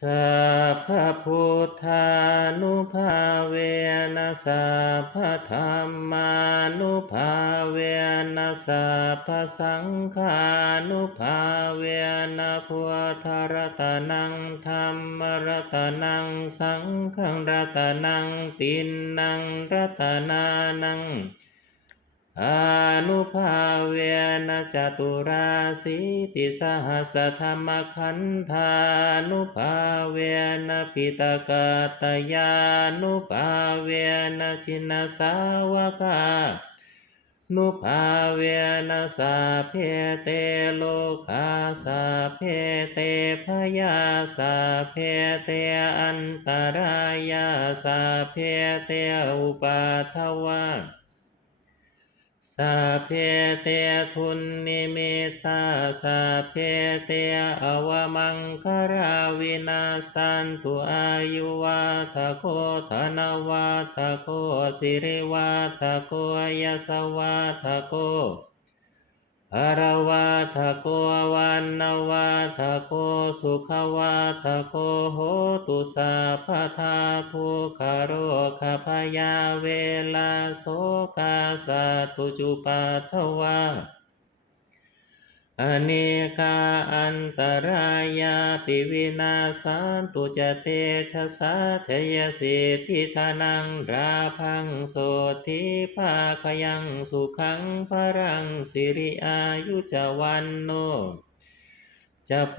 สัพพพุทธานุภาเวนะสัพพธรรมานุภาเวนะสัพพสังฆานุภาเวนะพุทธรัตนังธรรมรัตนังสังฆรัตนังตินนังรัตนานัง อนุภาเวนะจตุราสีติสหัสธรรมขันธานุภาเวนะปิตกาตยานุภาเวนะจินสาวกานุภาเวนะสาเพเตโลกาสาเพเตพยาสาเพเตอันตรายาสาเพเตอุปาทวา สัพเพเตทุนนิมิตาสัพเพเตอวมังคาราวินาสันตุอายุวาทโกธนวาทโกสิริวาทโกยสวาทโก อรวาทโกวันนวาทโกสุขวาทโกโหตุสาพทาทุคาโรคาพยาเวลาโสกาสาตุจุปัทวา อเนกาอันตรายาปิวินาสันตุจเตชะสาเทยสิทธิธนังราพังโสธิภาคยังสุขังพรังสิริอายุจวันโน จะโพ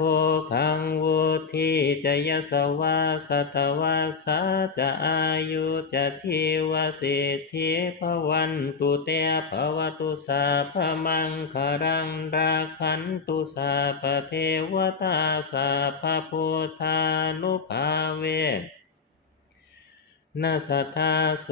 คังวุธิจะยสวาสตวาสาจะอายุจะชีวสิทธิพวันตุเตภวตุสาพมังคารังราคันตุสาปเทวตาสาพพุทธานุภาเว นาสัทาโส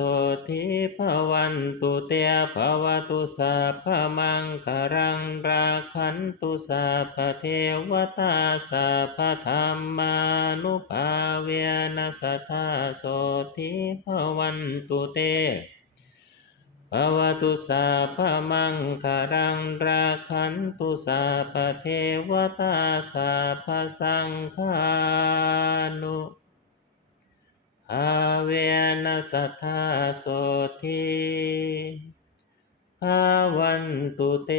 ธิภวันตุเตภวตุสัพพมังคารังราคันตุสัพพเทวตาสัพพธรรมานุภาเวนัสทาโสธิภวันตุเตภวตุสัพพมังคารังราคันตุสัพพเทวตาสัพพสังฆานุ อาเวนัสทธาโสธิภาวันตุเต